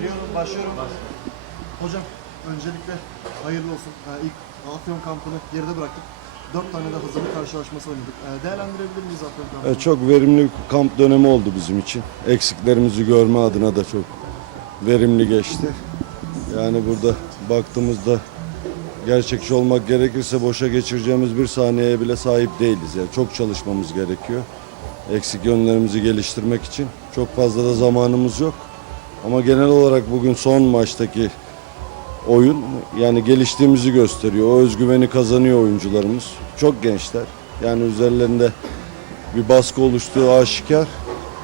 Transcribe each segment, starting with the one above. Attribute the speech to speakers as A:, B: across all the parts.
A: Giriyorum, başlıyorum. Hocam, öncelikle hayırlı olsun. Ee, ilk Afyon kampını geride bıraktık. Dört tane de hazırlık karşılaşması oynadık. Ee, değerlendirebilir miyiz Afyon kampını?
B: Evet, çok verimli kamp dönemi oldu bizim için. Eksiklerimizi görme adına da çok verimli geçti. Yani burada baktığımızda gerçekçi olmak gerekirse boşa geçireceğimiz bir saniyeye bile sahip değiliz. Yani çok çalışmamız gerekiyor. Eksik yönlerimizi geliştirmek için. Çok fazla da zamanımız yok. Ama genel olarak bugün son maçtaki oyun yani geliştiğimizi gösteriyor. O özgüveni kazanıyor oyuncularımız. Çok gençler. Yani üzerlerinde bir baskı oluştuğu aşikar.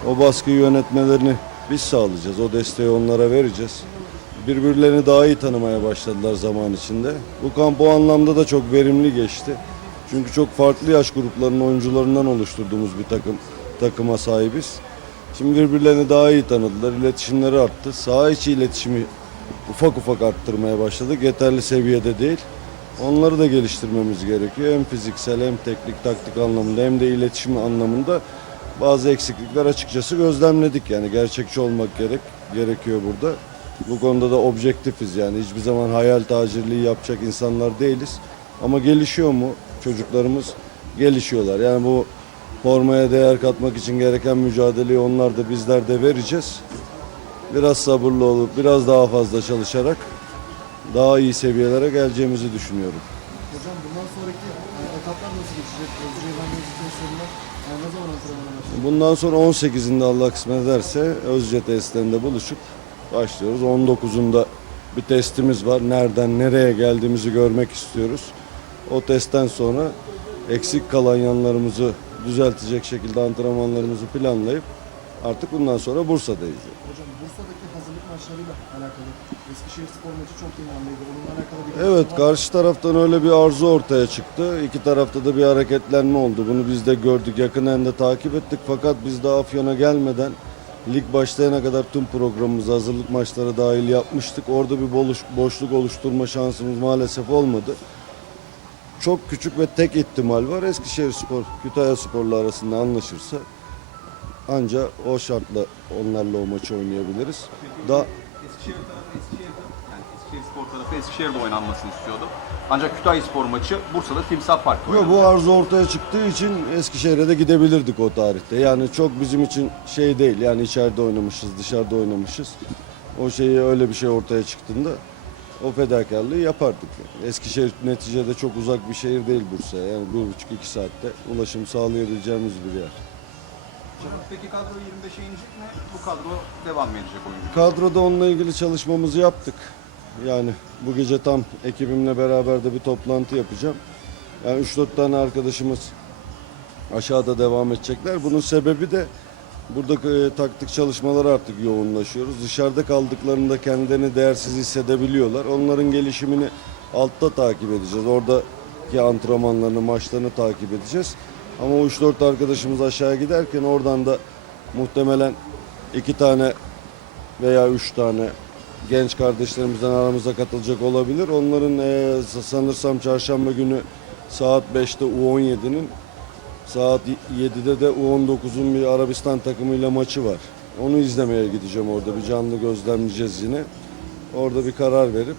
B: O baskıyı yönetmelerini biz sağlayacağız. O desteği onlara vereceğiz. Birbirlerini daha iyi tanımaya başladılar zaman içinde. Bu kamp o anlamda da çok verimli geçti. Çünkü çok farklı yaş gruplarının oyuncularından oluşturduğumuz bir takım takıma sahibiz. Şimdi birbirlerini daha iyi tanıdılar. İletişimleri arttı. Saha içi iletişimi ufak ufak arttırmaya başladık. Yeterli seviyede değil. Onları da geliştirmemiz gerekiyor. Hem fiziksel hem teknik taktik anlamında hem de iletişim anlamında bazı eksiklikler açıkçası gözlemledik. Yani gerçekçi olmak gerek gerekiyor burada. Bu konuda da objektifiz yani hiçbir zaman hayal tacirliği yapacak insanlar değiliz. Ama gelişiyor mu çocuklarımız? Gelişiyorlar. Yani bu formaya değer katmak için gereken mücadeleyi onlar da bizler de vereceğiz. Biraz sabırlı olup biraz daha fazla çalışarak daha iyi seviyelere geleceğimizi düşünüyorum.
A: Hocam bundan sonraki e, etaplar nasıl geçecek? Özcü Evan testlerinde e, ne zaman antrenmana başlayacak?
B: Bundan sonra 18'inde Allah kısmet ederse Özce testlerinde buluşup başlıyoruz. 19'unda bir testimiz var. Nereden nereye geldiğimizi görmek istiyoruz. O testten sonra eksik kalan yanlarımızı düzeltecek şekilde antrenmanlarımızı planlayıp artık bundan sonra Bursa'dayız.
A: Hocam Bursa'daki hazırlık maçlarıyla alakalı Eskişehir spor maçı çok dinlenmeydi. Onunla alakalı bir
B: Evet karşı taraftan öyle bir arzu ortaya çıktı. İki tarafta da bir hareketlenme oldu. Bunu biz de gördük yakından da takip ettik. Fakat biz de Afyon'a gelmeden lig başlayana kadar tüm programımızı hazırlık maçları dahil yapmıştık. Orada bir boluş, boşluk oluşturma şansımız maalesef olmadı. Çok küçük ve tek ihtimal var. Eskişehir Spor, Kütahya Spor'la arasında anlaşırsa ancak o şartla onlarla o maçı oynayabiliriz. Da
C: Eskişehir tarafı Eskişehir'de yani Eskişehir Spor tarafı Eskişehir'de oynanmasını istiyordu. Ancak Kütahya Spor maçı Bursa'da Timsah Park'ta oynandı.
B: bu arzu ortaya çıktığı için Eskişehir'e de gidebilirdik o tarihte. Yani çok bizim için şey değil. Yani içeride oynamışız, dışarıda oynamışız. O şeyi öyle bir şey ortaya çıktığında o fedakarlığı yapardık. Eskişehir neticede çok uzak bir şehir değil Bursa'ya. Yani bir buçuk iki saatte ulaşım sağlayabileceğimiz bir yer.
C: Peki kadro 25'e inecek mi? Bu kadro devam mı edecek oyuncu?
B: Kadroda onunla ilgili çalışmamızı yaptık. Yani bu gece tam ekibimle beraber de bir toplantı yapacağım. Yani 3-4 tane arkadaşımız aşağıda devam edecekler. Bunun sebebi de burada e, taktik çalışmaları artık yoğunlaşıyoruz. Dışarıda kaldıklarında kendilerini değersiz hissedebiliyorlar. Onların gelişimini altta takip edeceğiz. Oradaki antrenmanlarını, maçlarını takip edeceğiz. Ama o 3-4 arkadaşımız aşağı giderken oradan da muhtemelen iki tane veya üç tane genç kardeşlerimizden aramıza katılacak olabilir. Onların eee, sanırsam çarşamba günü saat 5'te U17'nin saat 7'de de U19'un bir Arabistan takımıyla maçı var. Onu izlemeye gideceğim orada. Bir canlı gözlemleyeceğiz yine. Orada bir karar verip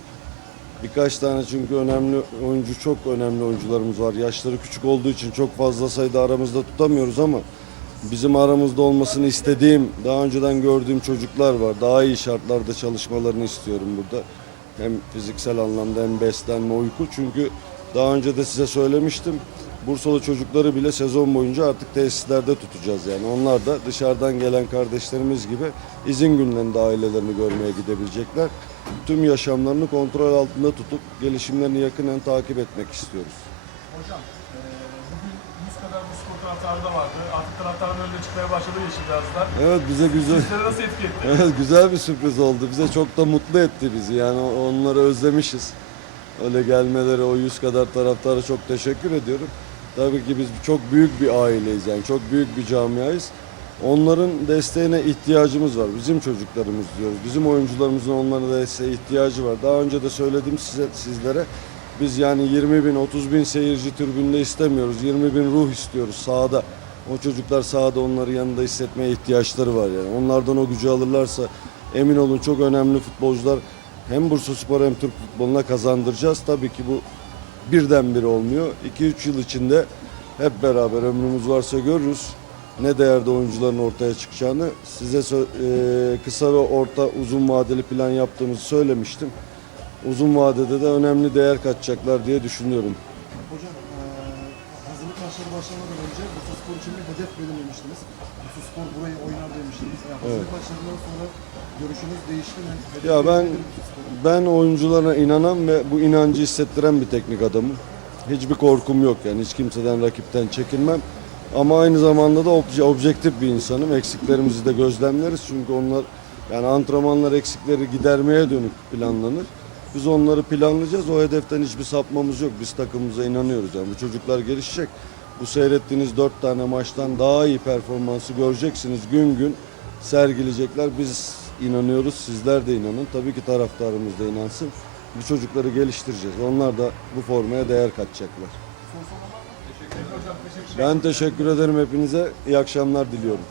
B: birkaç tane çünkü önemli oyuncu çok önemli oyuncularımız var. Yaşları küçük olduğu için çok fazla sayıda aramızda tutamıyoruz ama bizim aramızda olmasını istediğim, daha önceden gördüğüm çocuklar var. Daha iyi şartlarda çalışmalarını istiyorum burada. Hem fiziksel anlamda hem beslenme, uyku. Çünkü daha önce de size söylemiştim. Bursalı çocukları bile sezon boyunca artık tesislerde tutacağız yani. Onlar da dışarıdan gelen kardeşlerimiz gibi izin günlerinde ailelerini görmeye gidebilecekler. Tüm yaşamlarını kontrol altında tutup gelişimlerini yakından takip etmek istiyoruz.
D: Hocam, bugün 100 kadar bir spor taraftarı da vardı. Artık taraftarın önüne çıkmaya başladı yeşil beyazlar.
B: Evet bize güzel.
D: Sizleri nasıl etki etti?
B: Evet güzel bir sürpriz oldu. Bize çok da mutlu etti bizi. Yani onları özlemişiz. Öyle gelmeleri o yüz kadar taraftara çok teşekkür ediyorum. Tabii ki biz çok büyük bir aileyiz yani çok büyük bir camiayız. Onların desteğine ihtiyacımız var. Bizim çocuklarımız diyoruz. Bizim oyuncularımızın onlara desteğe ihtiyacı var. Daha önce de söyledim size sizlere. Biz yani 20 bin, 30 bin seyirci tribünde istemiyoruz. 20 bin ruh istiyoruz sahada. O çocuklar sahada onları yanında hissetmeye ihtiyaçları var yani. Onlardan o gücü alırlarsa Emin olun çok önemli futbolcular hem Bursa Spor hem Türk futboluna kazandıracağız. Tabii ki bu birdenbire olmuyor. 2-3 yıl içinde hep beraber ömrümüz varsa görürüz ne değerde oyuncuların ortaya çıkacağını. Size e, kısa ve orta uzun vadeli plan yaptığımızı söylemiştim. Uzun vadede de önemli değer katacaklar diye düşünüyorum.
A: Hocam başlamadan önce Bursa Spor için bir hedef belirlemiştiniz. Bursa Spor burayı oynar demiştiniz. Yani hazırlık maçlarından sonra görüşünüz değişti mi? Hedef
B: Ya ben ben oyunculara inanan ve bu inancı hissettiren bir teknik adamım. Hiçbir korkum yok yani hiç kimseden rakipten çekinmem. Ama aynı zamanda da obje, objektif bir insanım. Eksiklerimizi de gözlemleriz çünkü onlar yani antrenmanlar eksikleri gidermeye dönük planlanır. Biz onları planlayacağız. O hedeften hiçbir sapmamız yok. Biz takımımıza inanıyoruz. Yani bu çocuklar gelişecek. Bu seyrettiğiniz dört tane maçtan daha iyi performansı göreceksiniz. Gün gün sergileyecekler. Biz inanıyoruz. Sizler de inanın. Tabii ki taraftarımız da inansın. Bu çocukları geliştireceğiz. Onlar da bu formaya değer katacaklar. Ben teşekkür ederim hepinize. İyi akşamlar diliyorum.